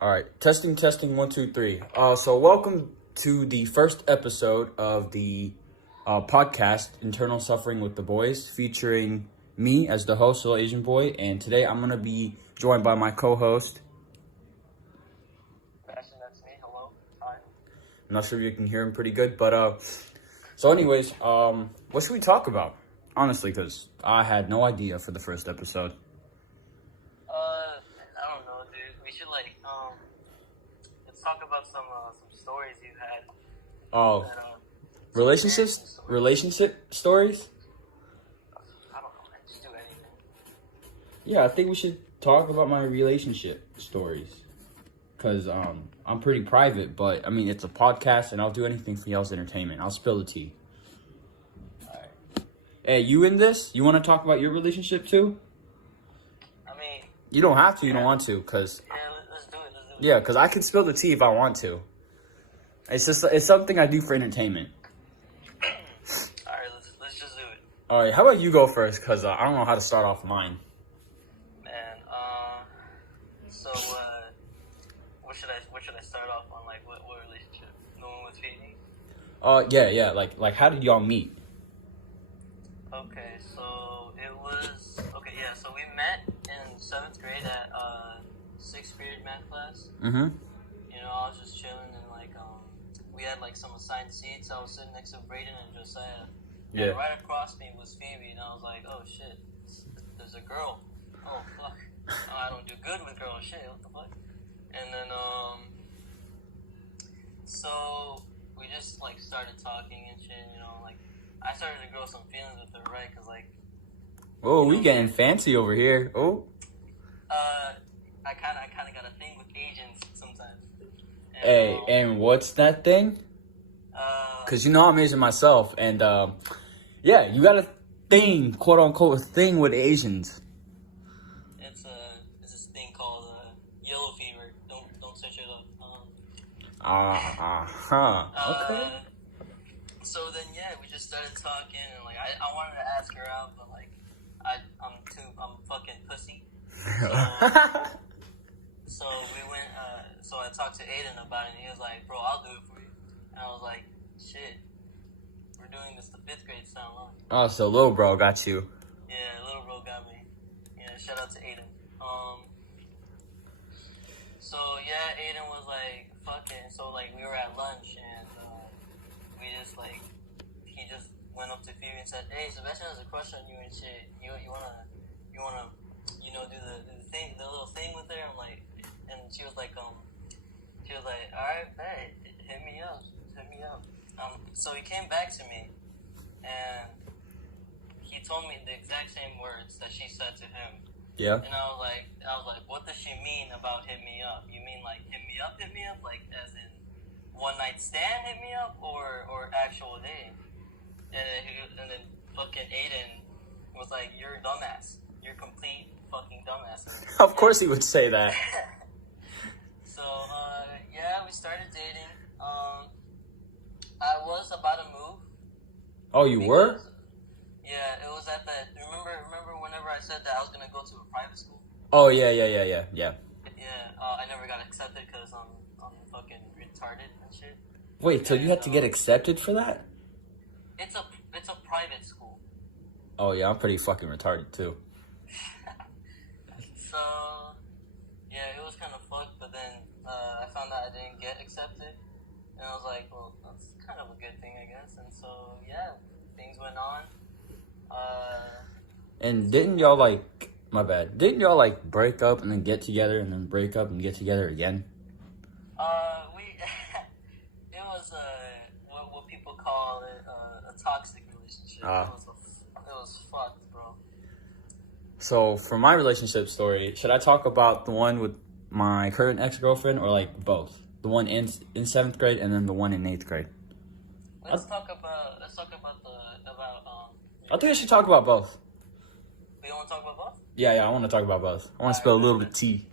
All right, testing, 1, 2, 3. So welcome to the first episode of the podcast, Internal Suffering with the Boys, featuring me as the host, Little Asian Boy, and today I'm going to be joined by my co-host. That's me. Hello. Hi. I'm not sure if you can hear him pretty good, but so anyways, what should we talk about? Honestly, because I had no idea for the first episode. I don't know, dude. We should let's talk about some stories you had. Oh, relationship stories? I don't know. Just do anything. Yeah, I think we should talk about my relationship stories. Because I'm pretty private, but, I mean, it's a podcast, and I'll do anything for y'all's entertainment. I'll spill the tea. Alright. Hey, you in this? You want to talk about your relationship, too? I mean... You don't have to, you don't want to, because... Yeah, let's do it. Yeah, because I can spill the tea if I want to. It's something I do for entertainment. Alright, let's just do it. Alright, how about you go first, because I don't know how to start off mine. Man, so, what should I start off on? Like, what relationship? The one with Phoebe? Yeah, like how did y'all meet? Okay, so it was... Okay, yeah, so we met in 7th grade at 6th period math class. Mm-hmm. You know, I was just chilling and, we had, some assigned seats. I was sitting next to Brayden and Josiah. Yeah. And right across me was Phoebe, and I was like, oh, shit, there's a girl. Oh, fuck. Oh, I don't do good with girls. Shit, what the fuck? And then, so we just, started talking and shit, you know, I started to grow some feelings with her, right? Because, Oh, we getting fancy over here. Oh. I kind of got a thing with Asians sometimes. And, Hey, and what's that thing? Because you know I'm Asian myself, and yeah, you got a thing, quote unquote, a thing with Asians. It's this thing called yellow fever. Don't search it up. Okay. So then, yeah, we just started talking, and I wanted to ask her out, but I'm fucking pussy. So we went. So I talked to Aiden about it, and he was like, "Bro, I'll do it for you." And I was like, "Shit, we're doing this the 5th grade style, huh?" Oh, so little bro got you. Yeah, little bro got me. Yeah, shout out to Aiden. So yeah, Aiden was like, "Fucking." So we were at lunch, and we just he just went up to Phoebe and said, "Hey, Sebastian has a crush on you and shit. You wanna do the thing, the little thing with her?" I'm like, and she was like, "All right, bet, hit me up." So he came back to me, and he told me the exact same words that she said to him. Yeah. And I was like, what does she mean about hit me up? You mean hit me up, as in one night stand hit me up, or actual dating? And then fucking Aiden was like, "You're a dumbass. You're a complete fucking dumbass." Of course he would say that. So yeah, we started dating. I was about to move. Oh, you were? Yeah, it was at that. Remember whenever I said that I was gonna go to a private school? Oh, yeah. Yeah, I never got accepted because I'm fucking retarded and shit. Wait, so you had to get accepted for that? It's a private school. Oh, yeah, I'm pretty fucking retarded, too. So, yeah, it was kind of fucked, but then I found out I didn't get accepted, and I was like, well, that's kind of a good thing, I guess. And so, yeah, things went on. And didn't y'all, my bad, didn't y'all, break up and then get together and then break up and get together again? It was, what people call it, a toxic relationship. It was fucked, bro. So, for my relationship story, should I talk about the one with my current ex-girlfriend or, both? The one in 7th grade and then the one in 8th grade? Let's talk about I think I should talk about both. You want to talk about both? Yeah, I want to talk about both. I want to spill a little bit of tea.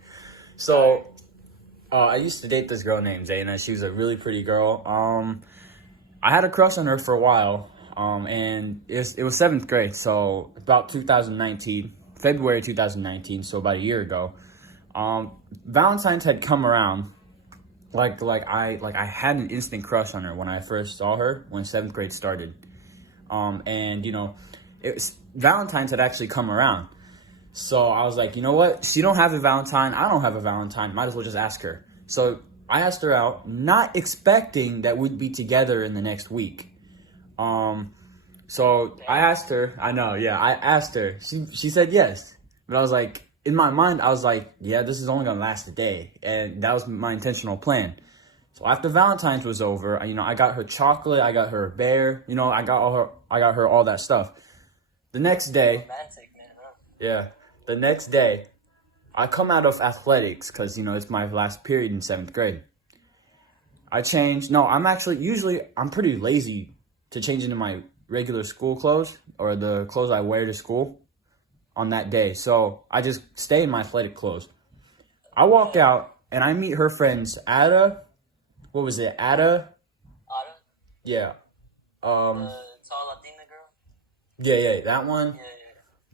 So, I used to date this girl named Zaina. She was a really pretty girl. I had a crush on her for a while, and it was 7th grade, so about 2019, February 2019, so about a year ago. Valentine's had come around. I had an instant crush on her when I first saw her when 7th grade started. And Valentine's had actually come around. So I was like, you know what? She don't have a Valentine. I don't have a Valentine. Might as well just ask her. So I asked her out, not expecting that we'd be together in the next week. So I asked her. I know, yeah. I asked her. She said yes. But I was like, in my mind, I was like, yeah, this is only gonna last a day, and that was my intentional plan. So after Valentine's was over, I got her chocolate. I got her a bear. I got her all that stuff. The next day, Romantic, man, huh? yeah. The next day, I come out of athletics because, it's my last period in 7th grade. I changed. No, I'm pretty lazy to change into my regular school clothes or the clothes I wear to school on that day. So I just stay in my athletic clothes. I walk out and I meet her friends, Ada. What was it? Ada? Yeah. The tall Latina girl? Yeah, that one. Yeah.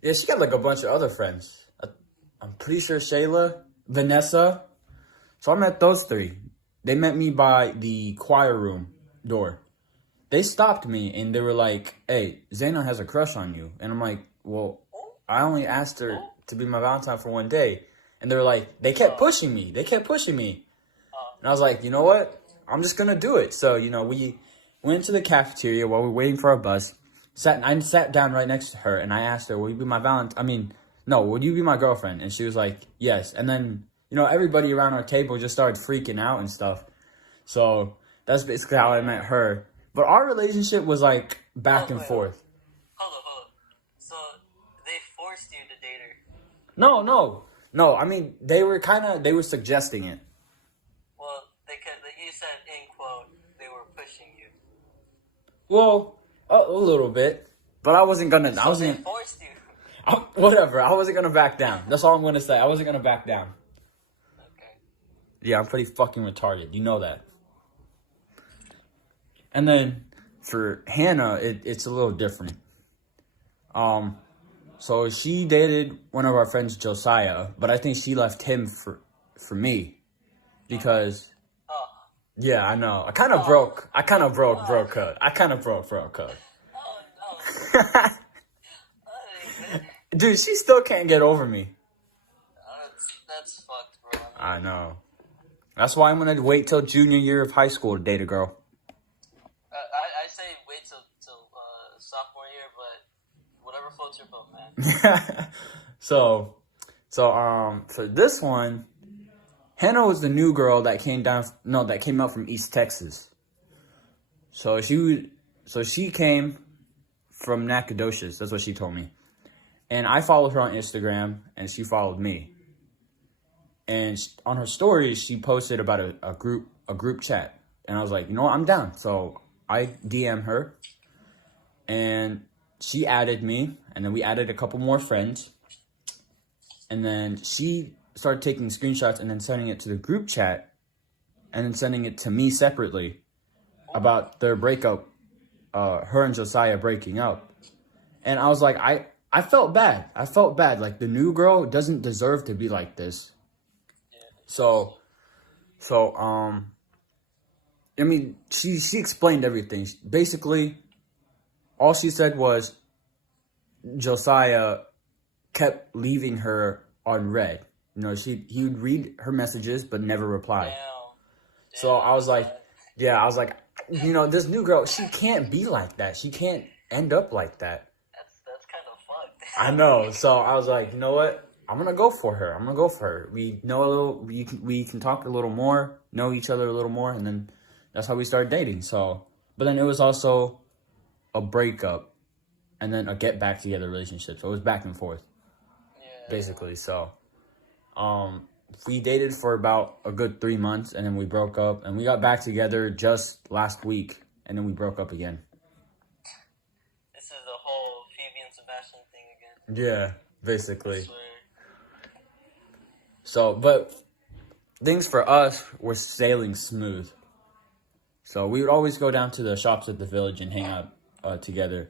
Yeah, she got like a bunch of other friends. I'm pretty sure Shayla, Vanessa. So I met those three. They met me by the choir room door. They stopped me and they were like, hey, Zaina has a crush on you. And I'm like, well, I only asked her to be my Valentine for one day. And they were like, they kept pushing me. And I was like, you know what? I'm just going to do it. So, we went to the cafeteria while we were waiting for our bus. I sat down right next to her, and I asked her, will you be my Valentine? Would you be my girlfriend? And she was like, yes. And then, everybody around our table just started freaking out and stuff. So that's basically how I met her. But our relationship was like back and forth. Hold up. So they forced you to date her? No. They were suggesting it. Well, you said, in quote, they were pushing you. Well, a little bit, but I wasn't gonna. They forced you. Whatever. I wasn't gonna back down. That's all I'm gonna say. I wasn't gonna back down. Okay. Yeah, I'm pretty fucking retarded. You know that. And then for Hannah, it's a little different. So she dated one of our friends, Josiah, but I think she left him for me, because. Yeah, I know. I kind of broke bro code. Oh, no. Dude, she still can't get over me. That's fucked, bro. I know. That's why I'm going to wait till junior year of high school to date a girl. I say wait till sophomore year, but whatever floats your boat, man. So for this one, Hannah was the new girl that came out from East Texas. So she came from Nacogdoches. That's what she told me. And I followed her on Instagram, and she followed me. And on her stories, she posted about a group chat. And I was like, you know what, I'm down. So I DM her, and she added me, and then we added a couple more friends. And then she started taking screenshots and then sending it to the group chat, and then sending it to me separately about their breakup, her and Josiah breaking up. And I was like, I felt bad. Like, the new girl doesn't deserve to be like this. So she explained everything. Basically, all she said was Josiah kept leaving her unread. He would read her messages but never reply. Damn. So I was like, this new girl, she can't be like that. She can't end up like that. That's kind of fucked. I know. So I was like, you know what? I'm gonna go for her. We know a little. We can talk a little more, know each other a little more, and then that's how we started dating. So, but then it was also a breakup, and then a get back together relationship. So it was back and forth, basically. So, we dated for about a good 3 months, and then we broke up, and we got back together just last week, and then we broke up again. This is the whole Phoebe and Sebastian thing again. Yeah, basically. I swear. So, but things for us were sailing smooth. So we would always go down to the shops at the village and hang out together.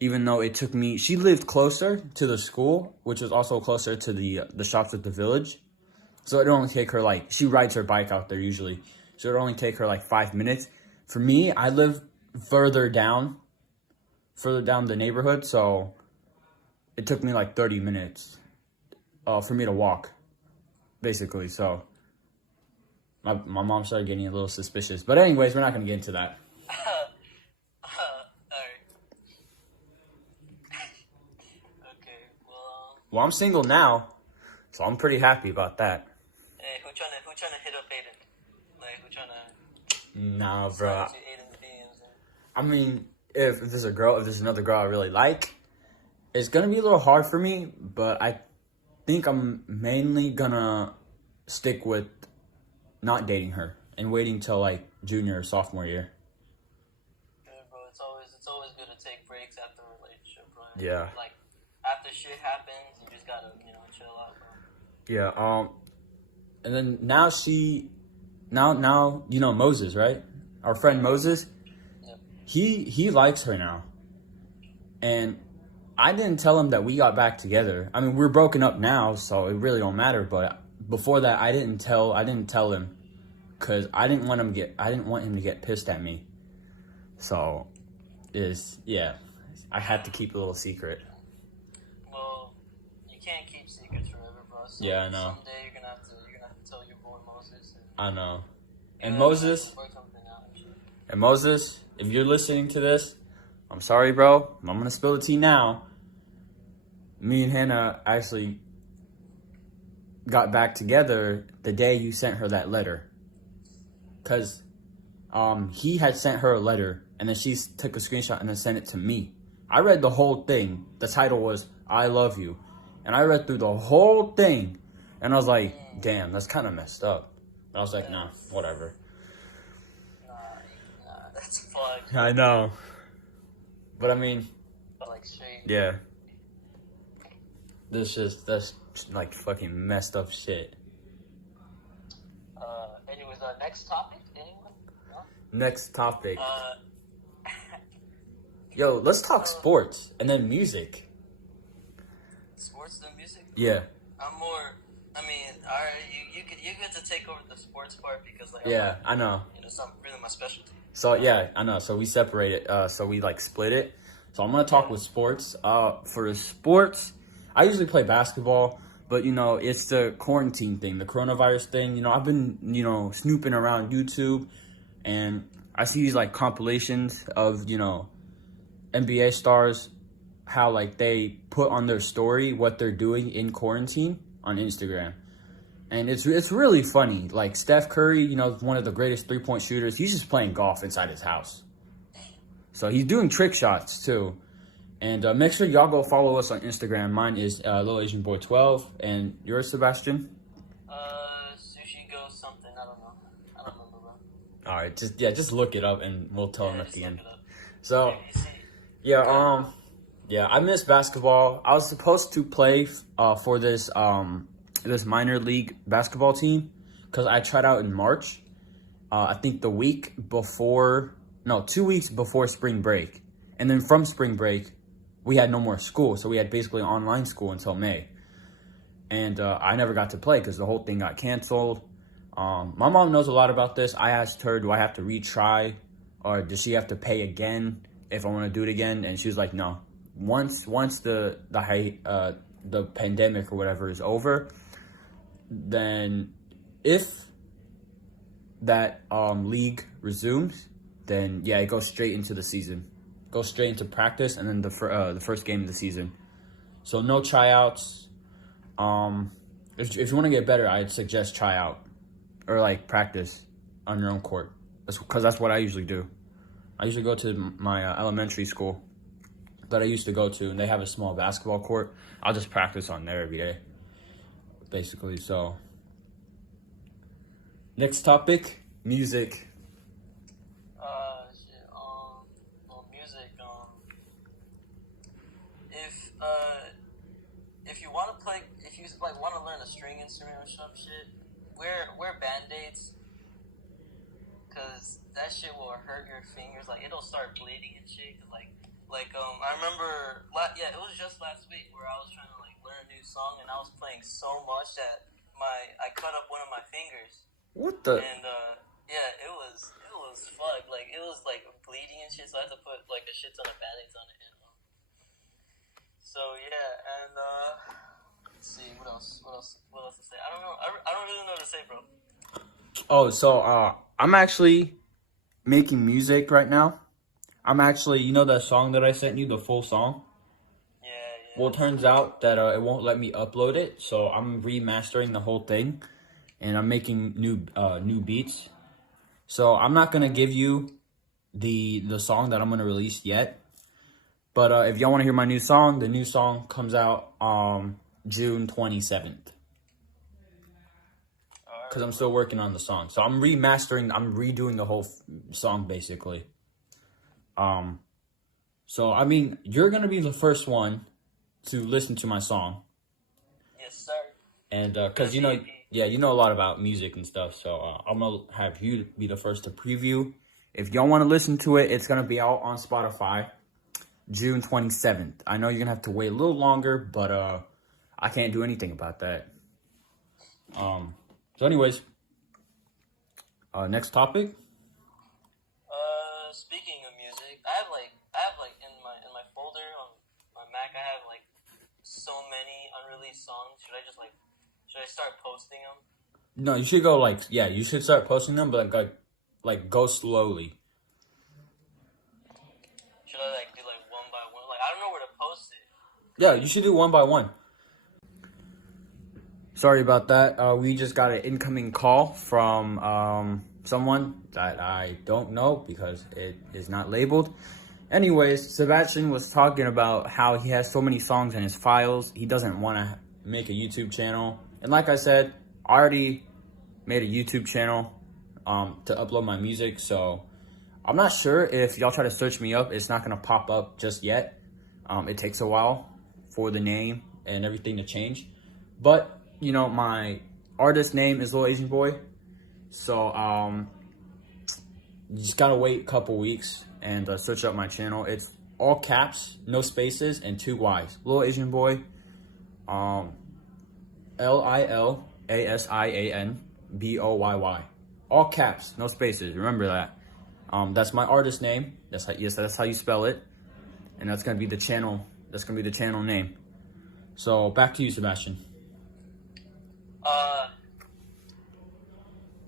Even though it took me, she lived closer to the school, which was also closer to the shops at the village. So it only take her like, she rides her bike out there usually. So it only take her like 5 minutes. For me, I live further down the neighborhood. So it took me like 30 minutes for me to walk, basically. So my mom started getting a little suspicious. But anyways, we're not going to get into that. Well, I'm single now, so I'm pretty happy about that. Hey, who trying to hit up Aiden? Like, who trying to? Nah, bro. To Aiden's DMs? I mean, if there's another girl I really like, it's gonna be a little hard for me. But I think I'm mainly gonna stick with not dating her and waiting till like junior or sophomore year. Good, bro. It's always good to take breaks after a relationship, bro. Yeah. Like, after shit happens, you just gotta, chill out, bro. Yeah. And then now Moses, right? Our friend Moses. Yep. He likes her now, and I didn't tell him that we got back together. I mean, we're broken up now, so it really don't matter. But before that, I didn't tell him because I didn't want him to get pissed at me. So, I had to keep a little secret. Well, you can't keep secrets forever, bro. So yeah, I know. Someday you're gonna have to tell your boy Moses. I know. And And Moses, if you're listening to this, I'm sorry, bro. I'm gonna spill the tea now. Me and Hannah actually got back together the day you sent her that letter. Cause he had sent her a letter and then she took a screenshot and then sent it to me. I read the whole thing. The title was I Love You. And I read through the whole thing and I was like, damn, that's kind of messed up. And I was like, nah, whatever. Nah, that's fucked. I know. But I mean, Like, straight. yeah. That's like fucking messed up shit. Anyways, next topic? Anyone? No? Next topic. Yo, let's talk sports and then music. Sports and music? Yeah. I'm more. I mean, alright, you get to take over the sports part because like Yeah, I know. It's not really my specialty. So yeah, I know. So we separated. So we like split it. So I'm gonna talk with sports. For sports, I usually play basketball, but it's the quarantine thing, the coronavirus thing. I've been snooping around YouTube, and I see these like compilations of NBA stars, how like they put on their story what they're doing in quarantine on Instagram. And it's really funny. Like Steph Curry, one of the greatest 3-point shooters, he's just playing golf inside his house. So he's doing trick shots too. And make sure y'all go follow us on Instagram. Mine is Little Asian Boy 12. And yours, Sebastian? Sushi Ghost something. I don't know. I don't remember, bro. All right, just look it up and we'll tell him at the end. So, I missed basketball. I was supposed to play for this minor league basketball team because I tried out in March. I think 2 weeks before spring break. And then from spring break, we had no more school. So we had basically online school until May. And I never got to play because the whole thing got canceled. My mom knows a lot about this. I asked her, do I have to retry or does she have to pay again if I want to do it again? And she was like, no. Once the pandemic or whatever is over, then if that league resumes, then it goes straight into the season. Go straight into practice and then the first game of the season. So no tryouts. If you want to get better, I'd suggest tryout or like practice on your own court. Because that's what I usually do. I usually go to my elementary school that I used to go to, and they have a small basketball court. I'll just practice on there every day, basically. So next topic, music. If you like want to learn a string instrument or some shit, wear Band-Aids, cause that shit will hurt your fingers. Like it'll start bleeding and shit. I remember, it was just last week where I was trying to like learn a new song and I was playing so much that I cut up one of my fingers. What the? And yeah, it was fucked. Like it was like bleeding and shit. So I had to put like a shit ton of band-aids on it. And, so yeah, and let's see what else to say. I don't know. I don't really know what to say, bro. Oh, so I'm actually making music right now. I'm actually, you know that song that I sent you, the full song? Yeah. Well, it turns out that it won't let me upload it, so I'm remastering the whole thing, and I'm making new beats. So I'm not gonna give you the song that I'm gonna release yet, but if y'all want to hear my new song, the new song comes out June 27th. Because I'm still working on the song, so I'm redoing the whole song basically. So I mean, you're gonna be the first one to listen to my song. Yes, sir. And because you know a lot about music and stuff, so I'm gonna have you be the first to preview. If y'all want to listen to it, it's gonna be out on Spotify June 27th. I know you're gonna have to wait a little longer, but I can't do anything about that. So anyways, next topic. Speaking of music, I have like in my folder on my Mac, I have like so many unreleased songs. Should I start posting them? No, you should go you should start posting them, but like go slowly. Should I like do like one by one? Like I don't know where to post it. Yeah, you should do one by one. Sorry about that. We just got an incoming call from someone that I don't know because it is not labeled. Anyways, Sebastian was talking about how he has so many songs in his files. He doesn't want to make a YouTube channel. And like I said, I already made a YouTube channel to upload my music. So I'm not sure if y'all try to search me up, it's not going to pop up just yet. It takes a while for the name and everything to change. But, you know, my artist name is Little Asian Boy. So you just got to wait a couple weeks and search up my channel. It's all caps, no spaces, and 2 Y's. Little Asian Boy, LILASIANBOYY. All caps, no spaces. Remember that. That's my artist name. That's how you spell it. And that's gonna be the channel. That's gonna be the channel name. So back to you, Sebastian.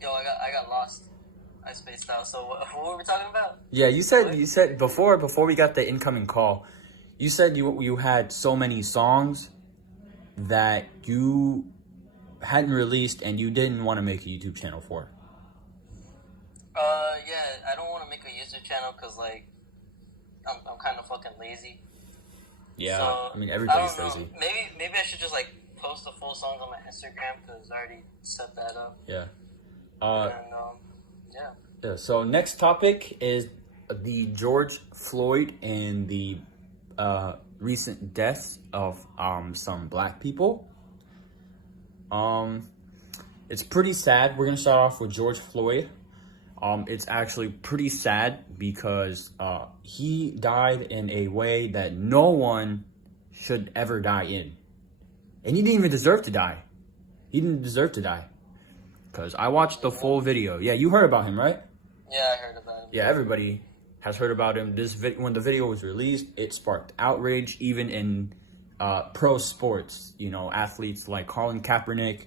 Yo, I got lost. I spaced out. So what were we talking about? Yeah, you said before we got the incoming call, you said you had so many songs that you hadn't released and you didn't want to make a YouTube channel for. Yeah, I don't want to make a YouTube channel because like I'm kind of fucking lazy. Yeah, so, I mean everybody's lazy. Maybe I should just like post the full songs on my Instagram because I already set that up. Yeah. Yeah. So next topic is the George Floyd and the recent deaths of some black people. It's pretty sad. We're gonna start off with George Floyd. It's actually pretty sad because he died in a way that no one should ever die in. And he didn't even deserve to die. He didn't deserve to die. Because I watched the full video. Yeah, you heard about him, right? Yeah, I heard about him. Yeah, everybody has heard about him. When the video was released, it sparked outrage, even in pro sports. You know, athletes like Colin Kaepernick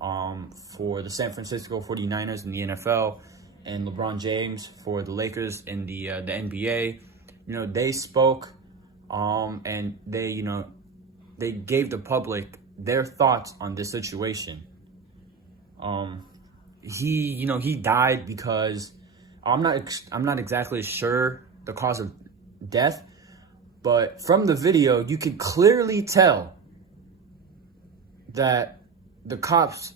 for the San Francisco 49ers in the NFL, and LeBron James for the Lakers in the NBA. You know, they spoke and they gave the public their thoughts on this situation. He died because I'm not exactly sure the cause of death, but from the video you could clearly tell that the cops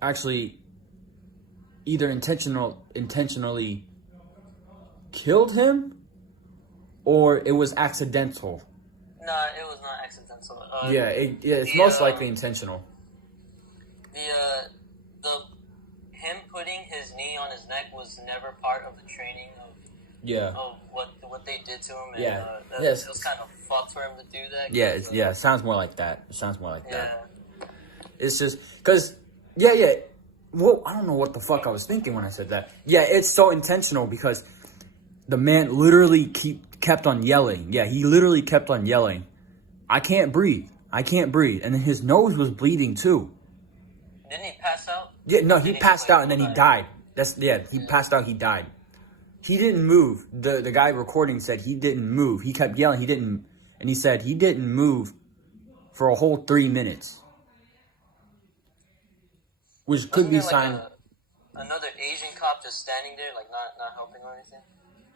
actually either intentionally killed him or it was accidental. No, it was not accidental. It's most likely intentional. Him putting his knee on his neck was never part of the training of what they did to him. And, it was kind of fucked for him to do that. It sounds more like that. Yeah. It's just because, yeah. Well, I don't know what the fuck I was thinking when I said that. Yeah, it's so intentional because the man literally kept on yelling. Yeah, he literally kept on yelling. I can't breathe. And then his nose was bleeding too. Didn't he pass out? Yeah, no, he passed out and then he died. He passed out, he died. He didn't move. The guy recording said he didn't move. He kept yelling, and he said he didn't move for a whole 3 minutes. Which could be a sign. Another Asian cop just standing there, like not helping or anything.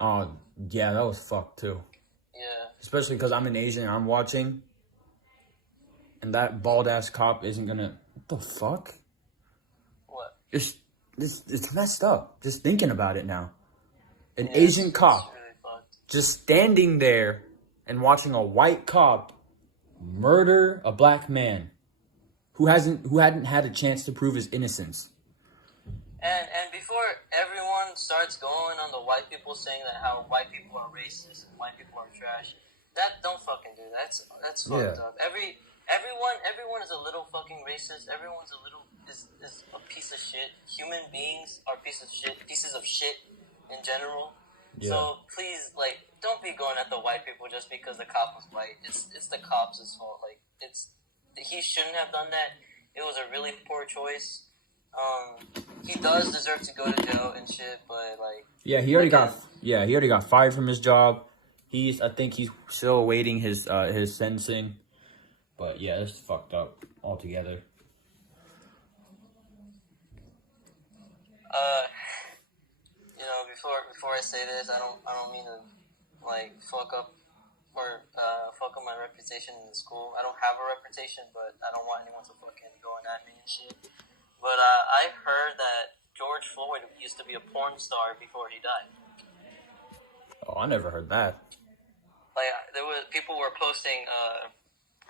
Oh, yeah, that was fucked too. Yeah. Especially because I'm an Asian and I'm watching. And that bald ass cop isn't gonna. What the fuck? What? It's messed up. Just thinking about it now. An Asian cop really just standing there and watching a white cop murder a black man who hadn't had a chance to prove his innocence. And before everyone starts going on the white people saying that how white people are racist and white people are trash, don't fucking do that. That's fucked up. Everyone is a little fucking racist. Everyone's is a piece of shit. Human beings are pieces of shit in general. Yeah. So please, like, don't be going at the white people just because the cop was white. It's the cops' fault. Like, he shouldn't have done that. It was a really poor choice. He does deserve to go to jail and shit, but like, he already got fired from his job. I think he's still awaiting his sentencing. But yeah, it's fucked up altogether. Before I say this, I don't mean to like fuck up my reputation in the school. I don't have a reputation, but I don't want anyone to fucking going at me and shit. But I heard that George Floyd used to be a porn star before he died. Oh, I never heard that. Like people were posting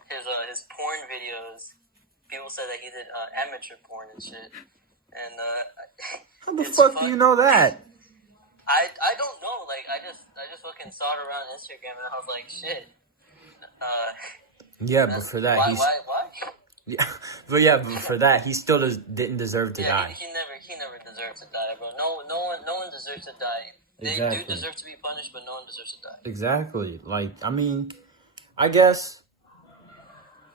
his porn videos. People said that he did amateur porn and shit. And how the fuck do you know that? I don't know. Like I just fucking saw it around Instagram and I was like, shit. Yeah, but for that why? Yeah, but for that he still didn't deserve to die. He never deserved to die, bro. No one deserves to die. Exactly. They do deserve to be punished, but no one deserves to die. Exactly. Like, I mean, I guess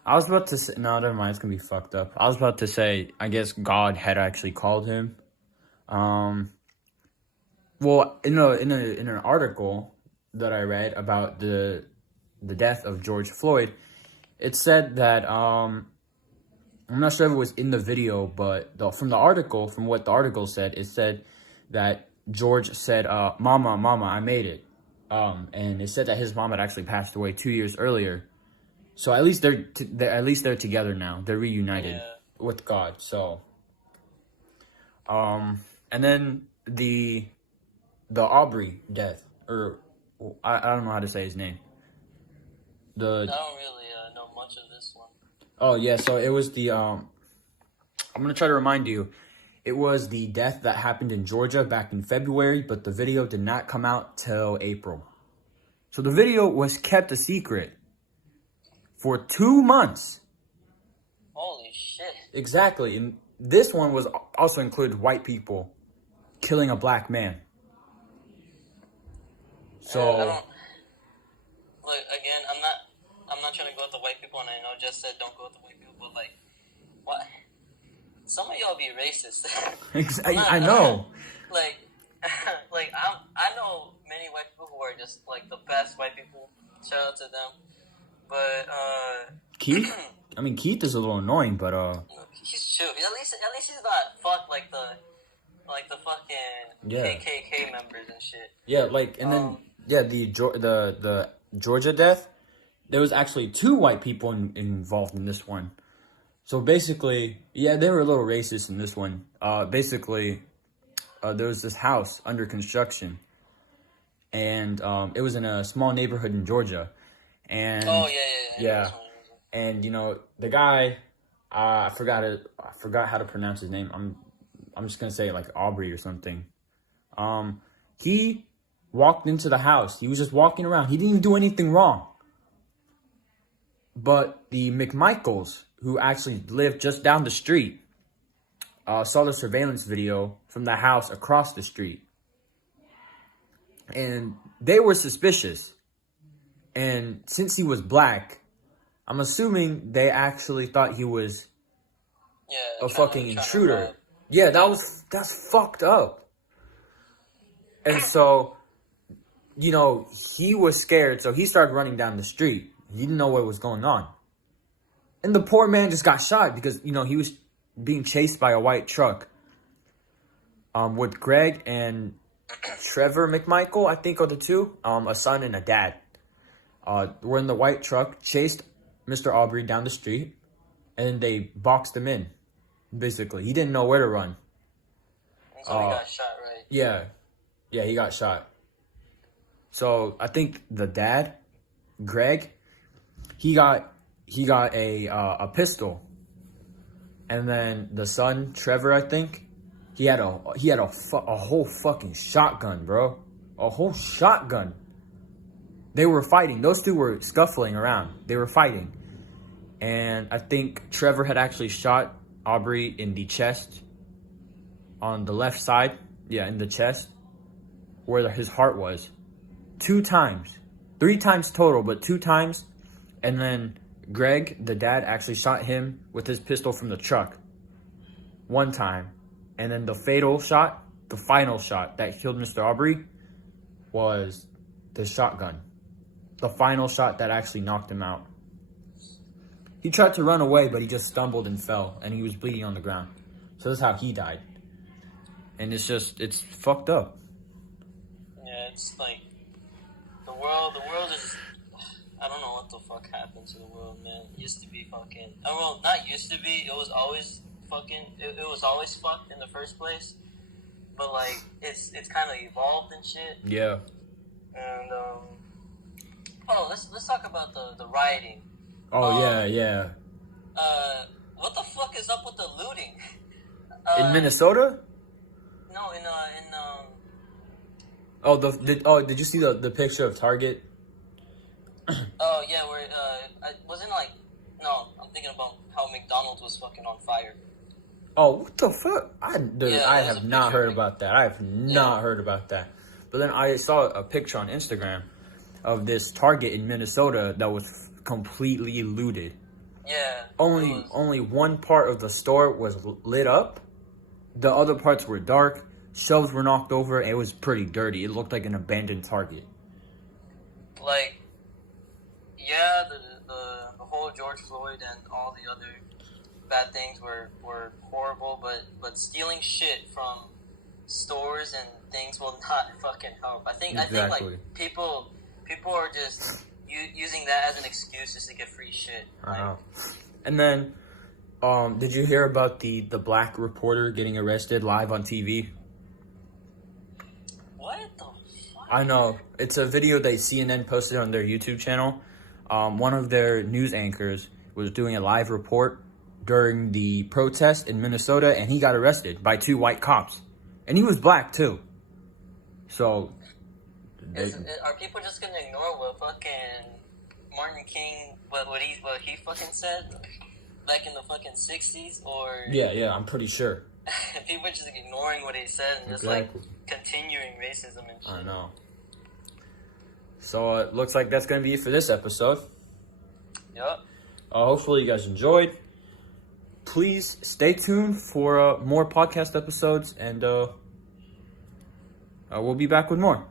I was about to say, no, never mind. It's gonna be fucked up. I was about to say, I guess God had actually called him. Well, in an article that I read about the death of George Floyd, it said that I'm not sure if it was in the video, but from what the article said, it said that George said, "Mama, I made it," and it said that his mom had actually passed away 2 years earlier. So at least they're together now. They're reunited with God. So, and then the Aubrey death, or I don't know how to say his name. I don't really know much of this one. Oh yeah, so it was I'm gonna try to remind you. It was the death that happened in Georgia back in February, but the video did not come out till April. So the video was kept a secret for 2 months. Holy shit. Exactly. And this one was also included white people killing a black man. So look, again, I'm not trying to go with the white people, and I know Jess said don't go with the white people, but like, what? Some of y'all be racist. I know. Like I know many white people who are just like the best white people. Shout out to them. But Keith? I mean, Keith is a little annoying, but he's chill. At least he's not fucked like the fucking KKK members and shit. Yeah, like, and then the Georgia death, there was actually 2 white people involved in this one. So basically, they were a little racist in this one. Basically, there was this house under construction, and it was in a small neighborhood in Georgia. And and the guy, I forgot how to pronounce his name. I'm just gonna say like Aubrey or something. He walked into the house. He was just walking around. He didn't even do anything wrong. But the McMichaels, who actually lived just down the street, saw the surveillance video from the house across the street. And they were suspicious. And since he was black, I'm assuming they actually thought he was a fucking intruder. Yeah, that's fucked up. And so, you know, he was scared, so he started running down the street. He didn't know what was going on. And the poor man just got shot because, you know, he was being chased by a white truck. With Greg and Trevor McMichael, I think, are the two. A son and a dad. Were in the white truck, chased Mr. Aubrey down the street, and they boxed him in, basically. He didn't know where to run. And so he got shot, right? Yeah. Yeah, he got shot. So, I think the dad, Greg, he got a pistol. And then the son, Trevor, I think, he had a whole fucking shotgun, bro. A whole shotgun. They were fighting. Those two were scuffling around. They were fighting. And I think Trevor had actually shot Aubrey in the chest. On the left side. Yeah, in the chest. Where his heart was. 2 times. 3 times total, but 2 times. And then Greg, the dad, actually shot him with his pistol from the truck. 1 time. And then the fatal shot, the final shot that killed Mr. Aubrey, was the shotgun. The final shot that actually knocked him out. He tried to run away, but he just stumbled and fell, and he was bleeding on the ground. So that's how he died. And it's fucked up. Yeah, it's like, the world is, I don't know what the fuck happened to the world, man. It used to be fucking, well, not used to be, it was always fucking, it was always fucked in the first place. But like, it's kind of evolved and shit. Yeah. And, let's talk about the rioting. Oh, yeah. What the fuck is up with the looting? In Minnesota? No, in did you see the picture of Target? Oh yeah, where I wasn't like, no, I'm thinking about how McDonald's was fucking on fire. Oh, what the fuck? I have not heard about that. I have not heard about that. But then I saw a picture on Instagram of this Target in Minnesota that was completely looted. Yeah. Only one part of the store was lit up. The other parts were dark. Shelves were knocked over. And it was pretty dirty. It looked like an abandoned Target. Like, yeah, the whole George Floyd and all the other bad things were horrible, but stealing shit from stores and things will not fucking help. I think like people are just using that as an excuse just to get free shit. Like, and then, did you hear about the black reporter getting arrested live on TV? What the fuck? I know. It's a video that CNN posted on their YouTube channel. One of their news anchors was doing a live report during the protest in Minnesota, and he got arrested by 2 white cops. And he was black, too. So... are people just gonna ignore what fucking Martin King, what he fucking said back in the fucking 60s, or... Yeah, I'm pretty sure. People are just ignoring what he said and just like continuing racism and shit. I know. So it looks like that's gonna be it for this episode. Yep. Hopefully you guys enjoyed. Please stay tuned for more podcast episodes, and we'll be back with more.